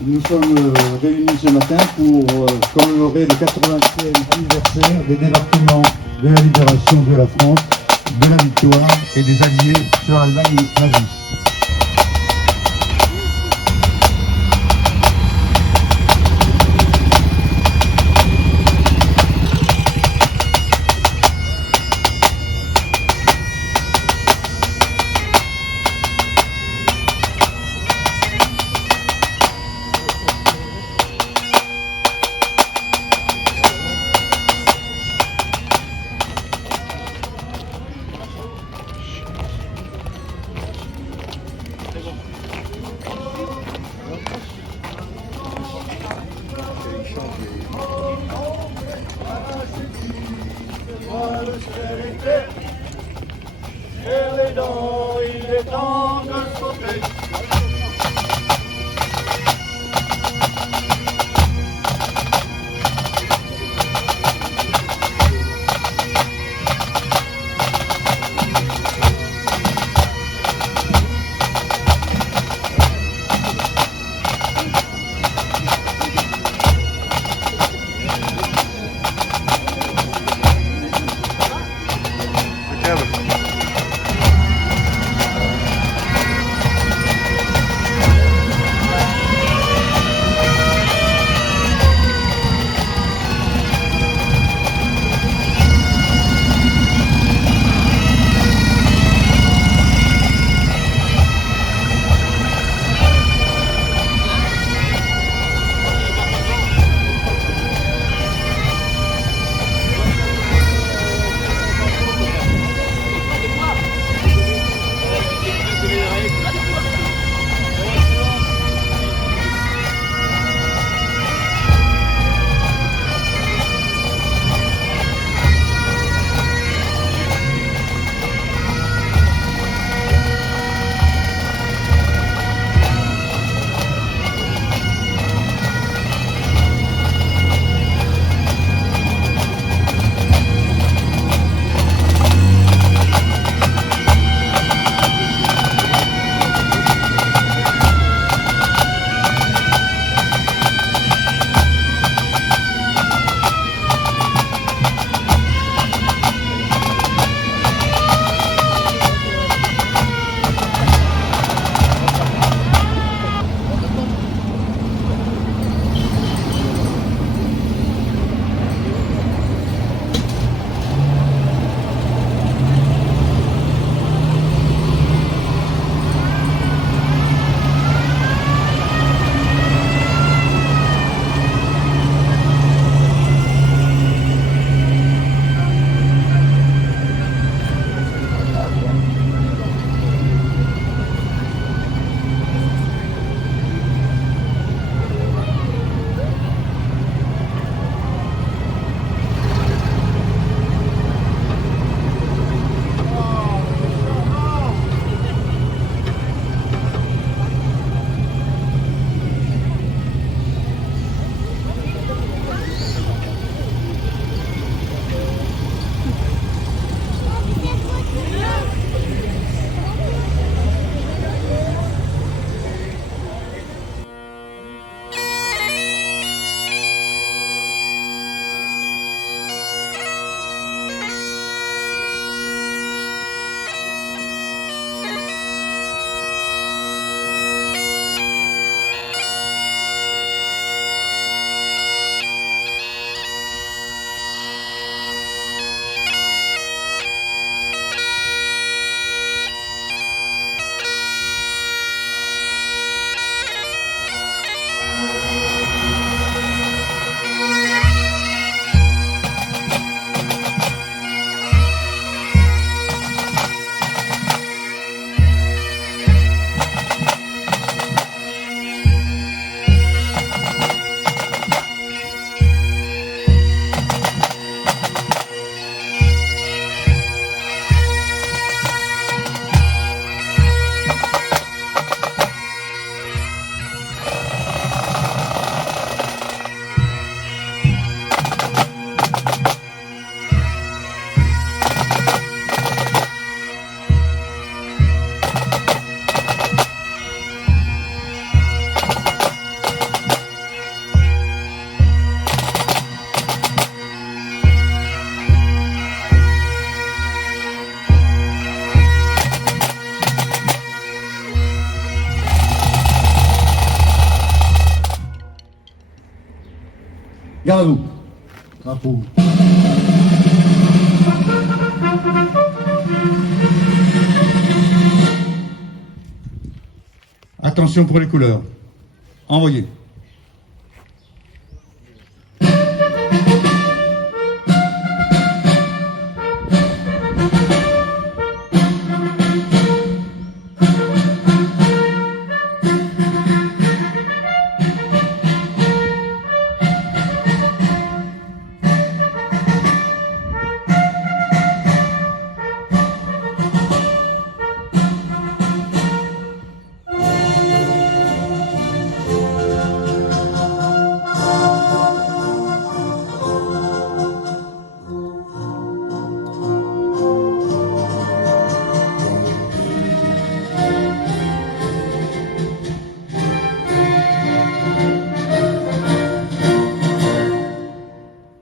Nous sommes réunis ce matin pour commémorer le 80e anniversaire des débarquements de la libération de la France, de la victoire et des Alliés sur l'Allemagne nazie. Garde à vous. Drapeau. Attention pour les couleurs. Envoyez.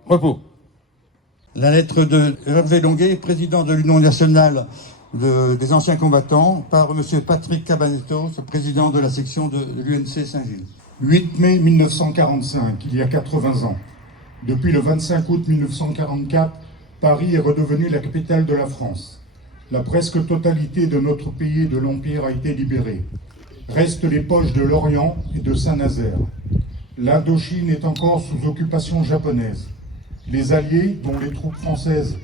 Repos. La lettre de Hervé Longuet, président de l'Union nationale des anciens combattants, par M. Patrick Cabanettos, président de la section de l'UNC Saint-Gilles. 8 mai 1945, il y a 80 ans. Depuis le 25 août 1944, Paris est redevenu la capitale de la France. La presque totalité de notre pays et de l'Empire a été libérée. Restent les poches de Lorient et de Saint-Nazaire. L'Indochine est encore sous occupation japonaise. Les Alliés, dont les troupes françaises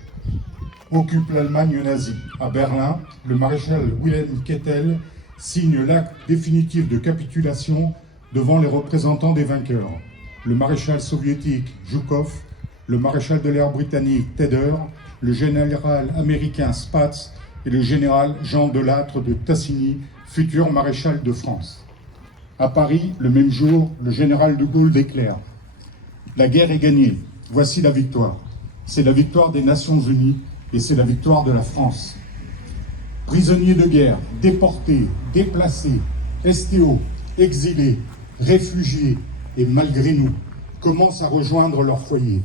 occupent l'Allemagne nazie. À Berlin, le maréchal Wilhelm Keitel signe l'acte définitif de capitulation devant les représentants des vainqueurs. Le maréchal soviétique Zhukov, le maréchal de l'air britannique Tedder, le général américain Spaatz et le général Jean Delattre de Tassigny, futur maréchal de France. À Paris, le même jour, le général de Gaulle déclare « La guerre est gagnée. Voici la victoire. C'est la victoire des Nations Unies et c'est la victoire de la France. Prisonniers de guerre, déportés, déplacés, STO, exilés, réfugiés et malgré nous, commencent à rejoindre leur foyer.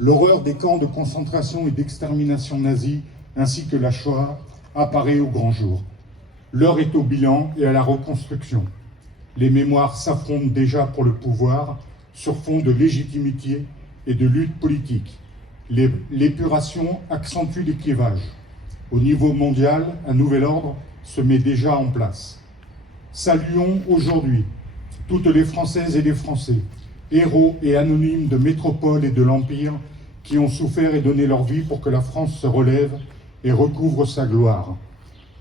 L'horreur des camps de concentration et d'extermination nazis ainsi que la Shoah apparaît au grand jour. L'heure est au bilan et à la reconstruction. Les mémoires s'affrontent déjà pour le pouvoir sur fond de légitimité et de lutte politique. L'épuration accentue les clivages. Au niveau mondial, un nouvel ordre se met déjà en place. Saluons aujourd'hui toutes les Françaises et les Français, héros et anonymes de métropole et de l'Empire, qui ont souffert et donné leur vie pour que la France se relève et recouvre sa gloire.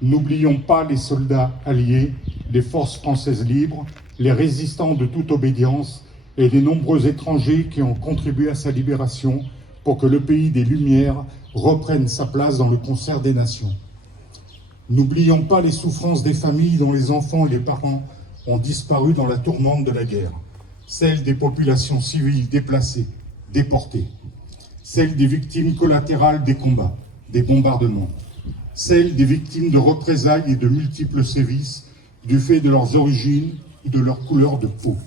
N'oublions pas les soldats alliés, les forces françaises libres, les résistants de toute obédience et les nombreux étrangers qui ont contribué à sa libération pour que le pays des Lumières reprenne sa place dans le concert des nations. N'oublions pas les souffrances des familles dont les enfants et les parents ont disparu dans la tourmente de la guerre, celles des populations civiles déplacées, déportées, celles des victimes collatérales des combats, des bombardements, celles des victimes de représailles et de multiples sévices du fait de leurs origines ou de leur couleur de peau.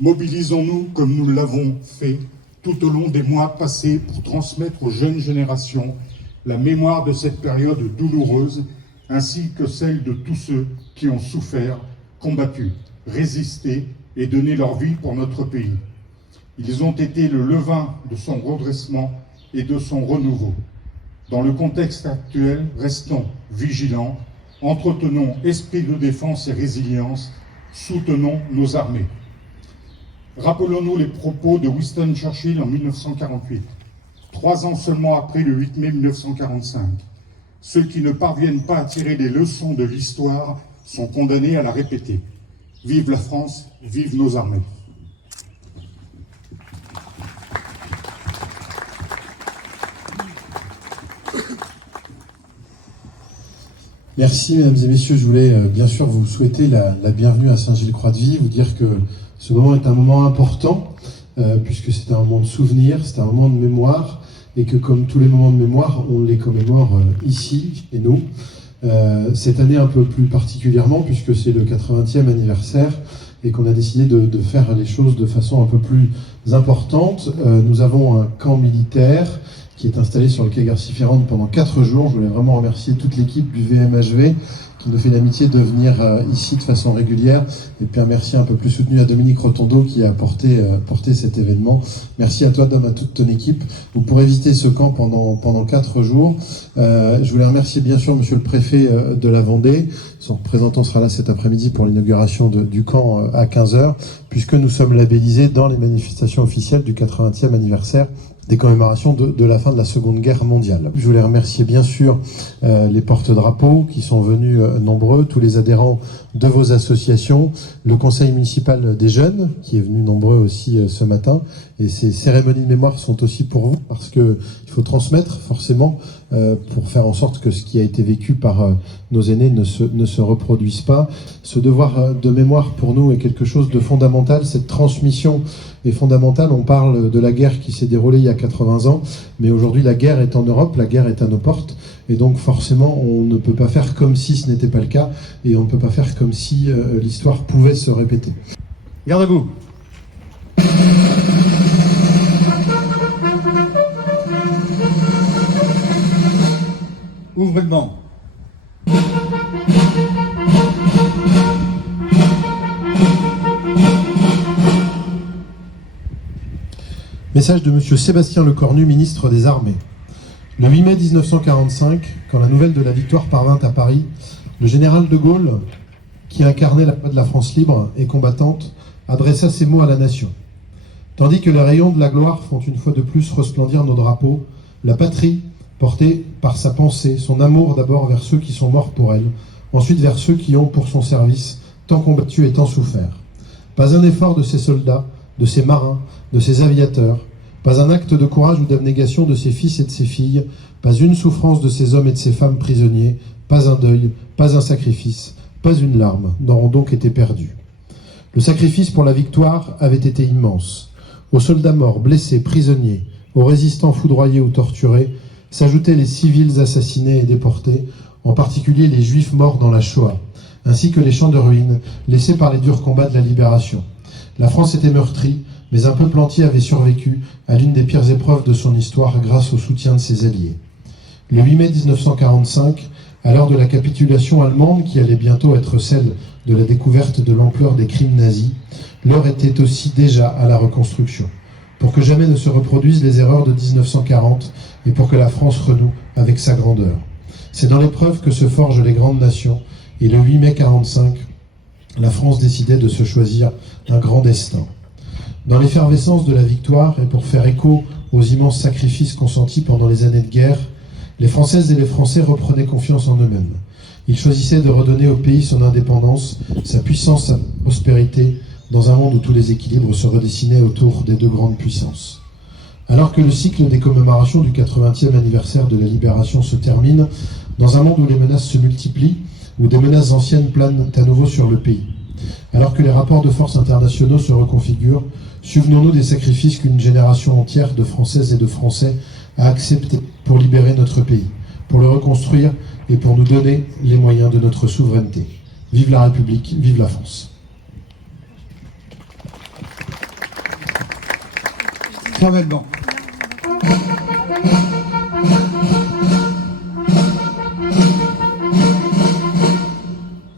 Mobilisons-nous comme nous l'avons fait tout au long des mois passés pour transmettre aux jeunes générations la mémoire de cette période douloureuse ainsi que celle de tous ceux qui ont souffert, combattu, résisté et donné leur vie pour notre pays. Ils ont été le levain de son redressement et de son renouveau. Dans le contexte actuel, restons vigilants, entretenons esprit de défense et résilience, soutenons nos armées. Rappelons-nous les propos de Winston Churchill en 1948, 3 ans seulement après le 8 mai 1945. Ceux qui ne parviennent pas à tirer les leçons de l'histoire sont condamnés à la répéter. Vive la France, vive nos armées. Merci mesdames et messieurs, je voulais bien sûr vous souhaiter la bienvenue à Saint-Gilles-Croix-de-Vie, vous dire que ce moment est un moment important, puisque c'est un moment de souvenir, c'est un moment de mémoire, et que comme tous les moments de mémoire, on les commémore ici, chez nous. Cette année un peu plus particulièrement, puisque c'est le 80e anniversaire, et qu'on a décidé de faire les choses de façon un peu plus importante. Nous avons un camp militaire qui est installé sur le quai Garcia-Ferrand pendant 4 jours. Je voulais vraiment remercier toute l'équipe du VMHV qui nous fait l'amitié de venir ici de façon régulière. Et puis un merci un peu plus soutenu à Dominique Rotondo qui a porté cet événement. Merci à toi, Dom, à toute ton équipe. Vous pourrez visiter ce camp pendant 4 jours. Je voulais remercier bien sûr monsieur le préfet de la Vendée. Son représentant sera là cet après-midi pour l'inauguration du camp à 15h, puisque nous sommes labellisés dans les manifestations officielles du 80e anniversaire des commémorations de la fin de la Seconde Guerre mondiale. Je voulais remercier bien sûr les porte-drapeaux qui sont venus nombreux, tous les adhérents de vos associations, le conseil municipal des jeunes qui est venu nombreux aussi ce matin. Et ces cérémonies de mémoire sont aussi pour vous parce que il faut transmettre forcément pour faire en sorte que ce qui a été vécu par nos aînés ne se reproduise pas. Ce devoir de mémoire pour nous est quelque chose de fondamental. Cette transmission est fondamentale. On parle de la guerre qui s'est déroulée il y a 80 ans, mais aujourd'hui la guerre est en Europe, la guerre est à nos portes. Et donc forcément, on ne peut pas faire comme si ce n'était pas le cas, et on ne peut pas faire comme si l'histoire pouvait se répéter. Garde à vous. Ouvrez le banc. Message de monsieur Sébastien Lecornu, ministre des Armées. Le 8 mai 1945, quand la nouvelle de la victoire parvint à Paris, le général de Gaulle, qui incarnait la voix de la France libre et combattante, adressa ces mots à la nation. Tandis que les rayons de la gloire font une fois de plus resplendir nos drapeaux, la patrie, portée par sa pensée, son amour d'abord vers ceux qui sont morts pour elle, ensuite vers ceux qui ont, pour son service, tant combattu et tant souffert. Pas un effort de ces soldats, de ces marins, de ces aviateurs, pas un acte de courage ou d'abnégation de ses fils et de ses filles, pas une souffrance de ces hommes et de ces femmes prisonniers, pas un deuil, pas un sacrifice, pas une larme n'auront donc été perdus. Le sacrifice pour la victoire avait été immense. Aux soldats morts, blessés, prisonniers, aux résistants foudroyés ou torturés, s'ajoutaient les civils assassinés et déportés, en particulier les juifs morts dans la Shoah, ainsi que les champs de ruines laissés par les durs combats de la libération. La France était meurtrie, mais un peuple entier avait survécu à l'une des pires épreuves de son histoire grâce au soutien de ses alliés. Le 8 mai 1945, à l'heure de la capitulation allemande qui allait bientôt être celle de la découverte de l'ampleur des crimes nazis, l'heure était aussi déjà à la reconstruction, pour que jamais ne se reproduisent les erreurs de 1940 et pour que la France renoue avec sa grandeur. C'est dans l'épreuve que se forgent les grandes nations, et le 8 mai 1945, la France décidait de se choisir un grand destin. Dans l'effervescence de la victoire, et pour faire écho aux immenses sacrifices consentis pendant les années de guerre, les Françaises et les Français reprenaient confiance en eux-mêmes. Ils choisissaient de redonner au pays son indépendance, sa puissance, sa prospérité, dans un monde où tous les équilibres se redessinaient autour des deux grandes puissances. Alors que le cycle des commémorations du 80e anniversaire de la Libération se termine, dans un monde où les menaces se multiplient, où des menaces anciennes planent à nouveau sur le pays, alors que les rapports de force internationaux se reconfigurent, souvenons-nous des sacrifices qu'une génération entière de Françaises et de Français a acceptés pour libérer notre pays, pour le reconstruire et pour nous donner les moyens de notre souveraineté. Vive la République, vive la France. Fermez le banc.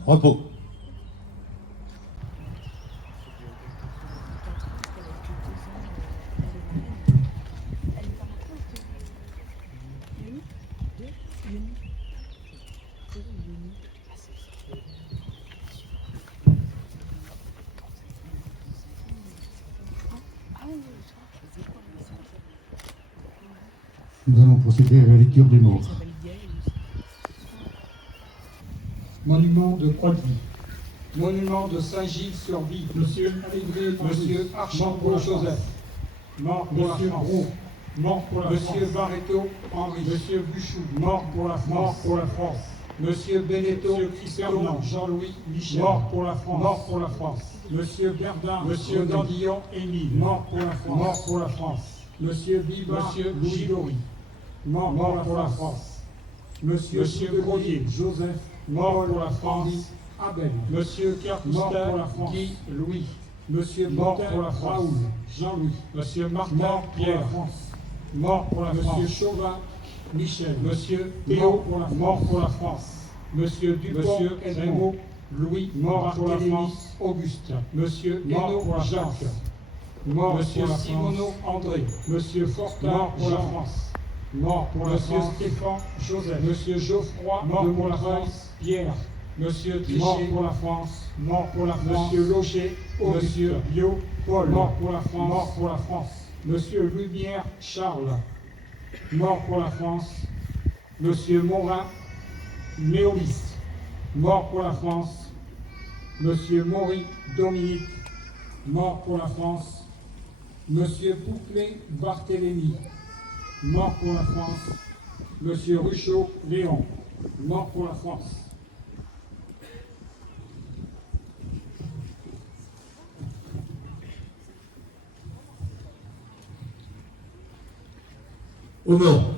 Repos. Nous allons procéder à la lecture des morts. Monument de Croix-de-Vie. Monument de Saint-Gilles-sur-Vie. Monsieur Archambault Joseph. Mort pour Monsieur la France. Brou. Mort pour la Monsieur France. Barreto Henri. Monsieur Buchou. Mort pour la France. Mort pour la France. Monsieur Benetto. Monsieur Christian Jean-Louis Michel. Mort pour la France. Mort pour la France. Monsieur Berdin. Monsieur Dandillon Émile. Mort pour la France. Mort pour la France. Monsieur Biba. Monsieur Louis. Mort pour la France. Monsieur Grodier Joseph. Mort pour la France. Abel. Monsieur Carpustin. Mort pour la France. Guy Louis. Monsieur mort pour la France. Raoul Jean-Louis. Monsieur Martin mort Pierre. Mort pour la France. Monsieur Chauvin Michel. Monsieur Théo mort pour la France. Monsieur Dupont Edmond, Louis, mort pour la France, Auguste, Monsieur Guénaud Jacques, mort Monsieur Simoneau André, Monsieur Fortin mort pour la France, mort pour la France, Monsieur Stéphane Joseph, Monsieur Geoffroy mort pour la France, Pierre, Monsieur Trichet mort pour la France, mort pour la France, Monsieur Loger, Monsieur Biot, Paul mort pour la France, mort pour la France, Monsieur Lumière Charles, mort pour la France, Monsieur Morin Méolis, mort pour la France, Monsieur Maury Dominique, mort pour la France, Monsieur Bouclé Barthélemy, mort pour la France, Monsieur Ruchot Léon, mort pour la France. Au nom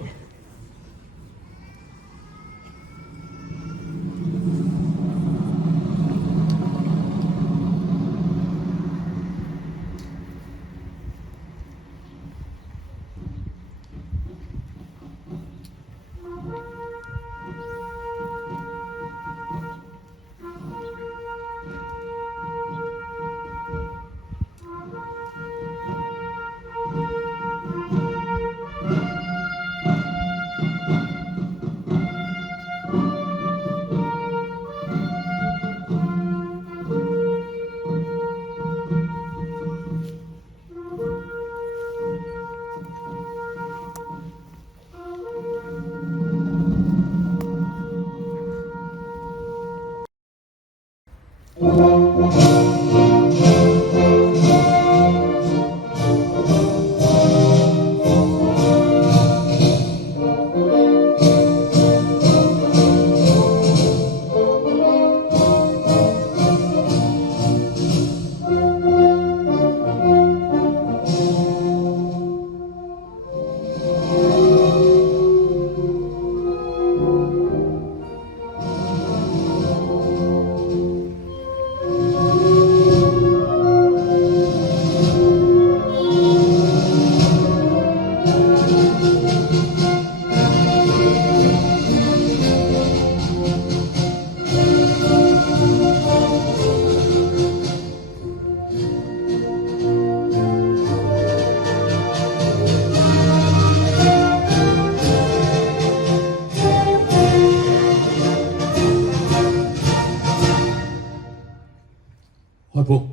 repos.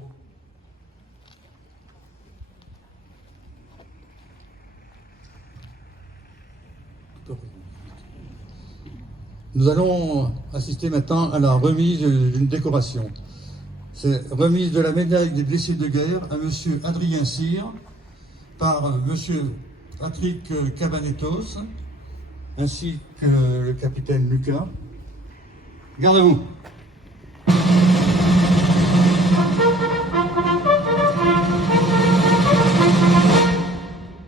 Nous allons assister maintenant à la remise d'une décoration. C'est remise de la médaille des blessés de guerre à M. Adrien Cyr par M. Patrick Cabanetos ainsi que le capitaine Lucas. Garde à vous.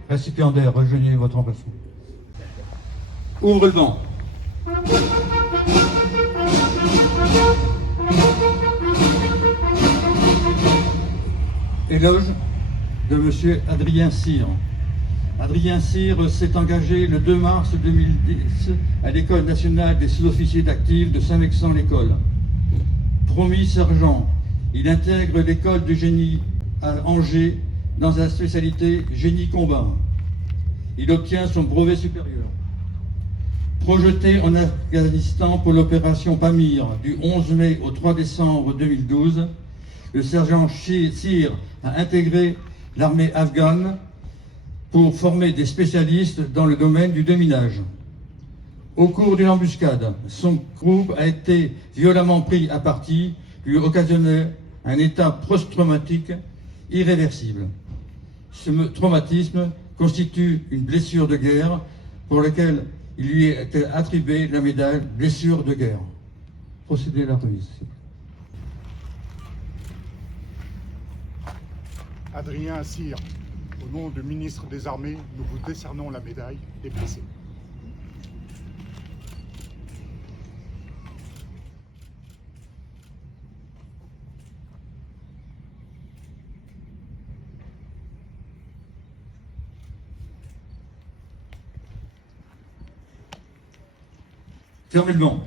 Récipiendaire, rejoignez votre emplacement. Ouvre le banc. Éloge de M. Adrien Cyr. Adrien Cyr s'est engagé le 2 mars 2010 à l'École nationale des sous-officiers d'actifs de Saint-Mexan-l'École. Promis sergent, il intègre l'école de génie à Angers dans la spécialité génie combat. Il obtient son brevet supérieur. Projeté en Afghanistan pour l'opération Pamir du 11 mai au 3 décembre 2012, le sergent Cyr a intégré l'armée afghane pour former des spécialistes dans le domaine du déminage. Au cours d'une embuscade, son groupe a été violemment pris à partie, lui occasionnant un état post-traumatique irréversible. Ce traumatisme constitue une blessure de guerre pour laquelle il lui a été attribué la médaille blessure de guerre. Procédez à la remise. Adrien Cyr, au nom du ministre des Armées, nous vous décernons la médaille des blessés. Fermez le banc.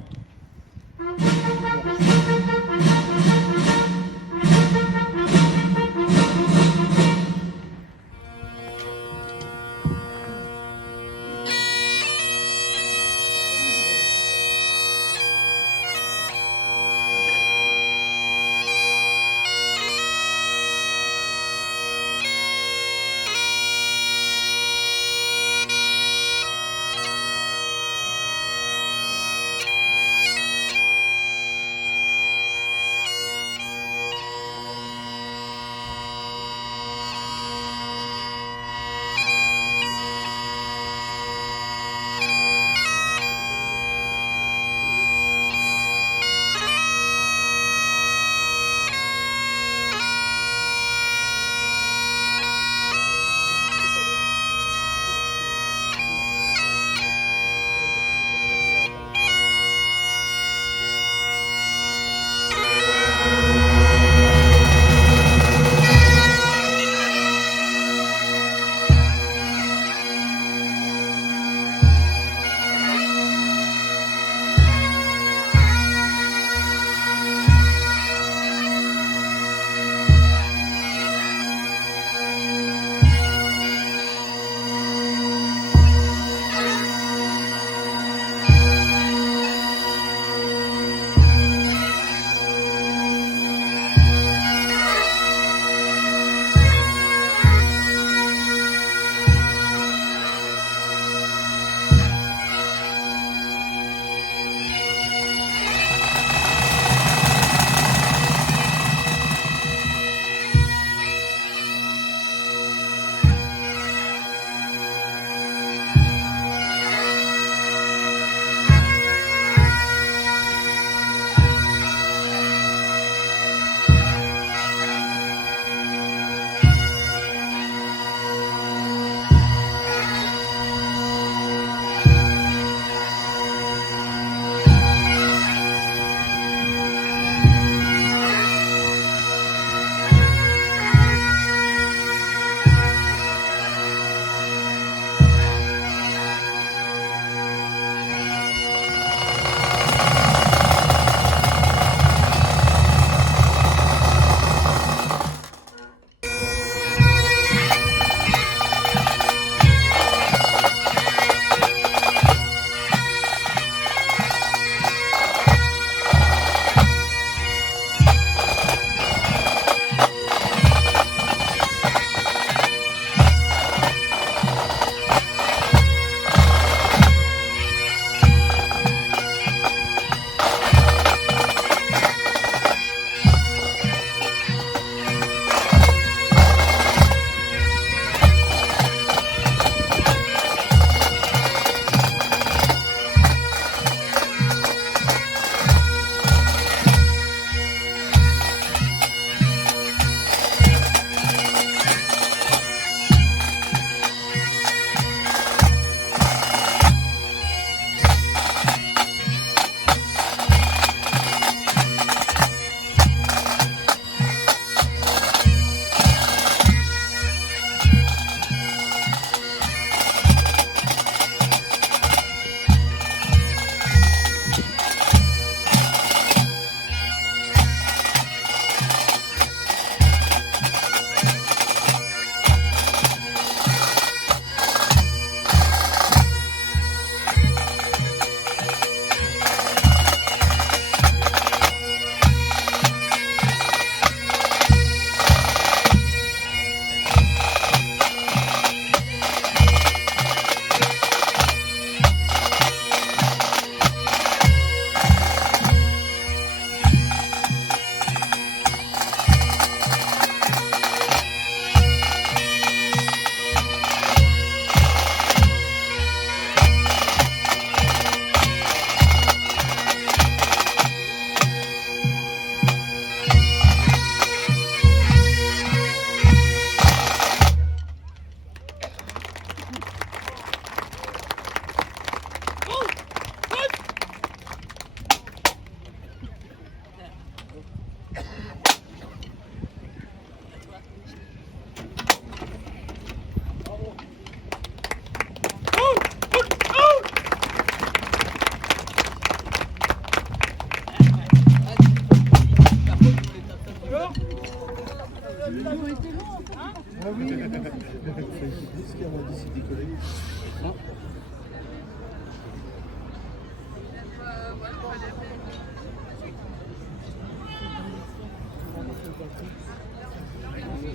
Ce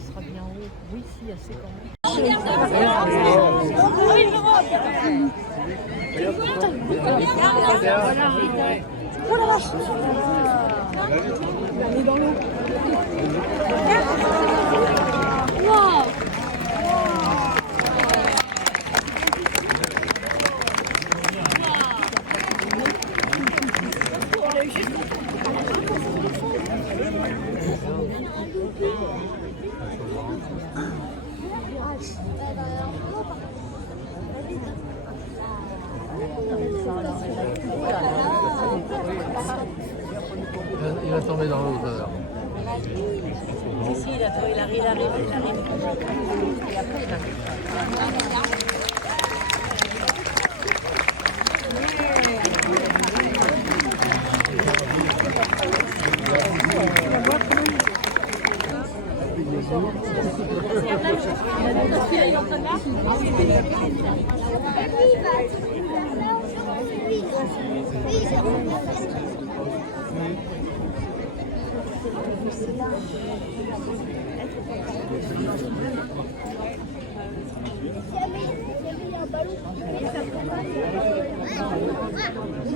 sera bien haut. Oui, si, assez quand même. Oh la vache! Il est dans l'eau. Wow! Il va tomber dans l'eau tout à l'heure. Ici, il arrive. Et après, il arrive.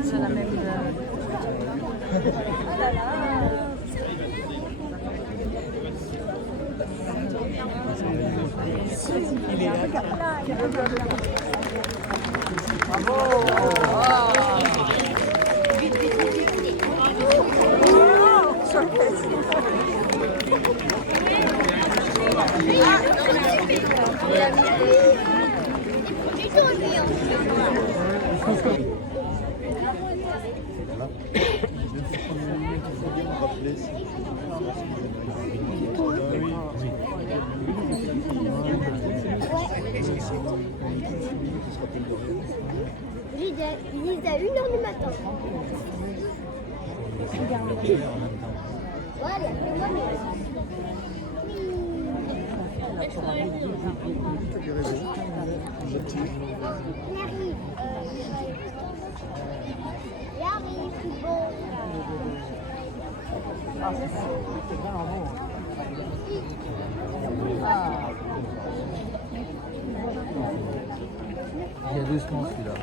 C'est la même. Il est à 1h du matin. Voilà, il arrive, c'est bon. Il y a doucement celui-là.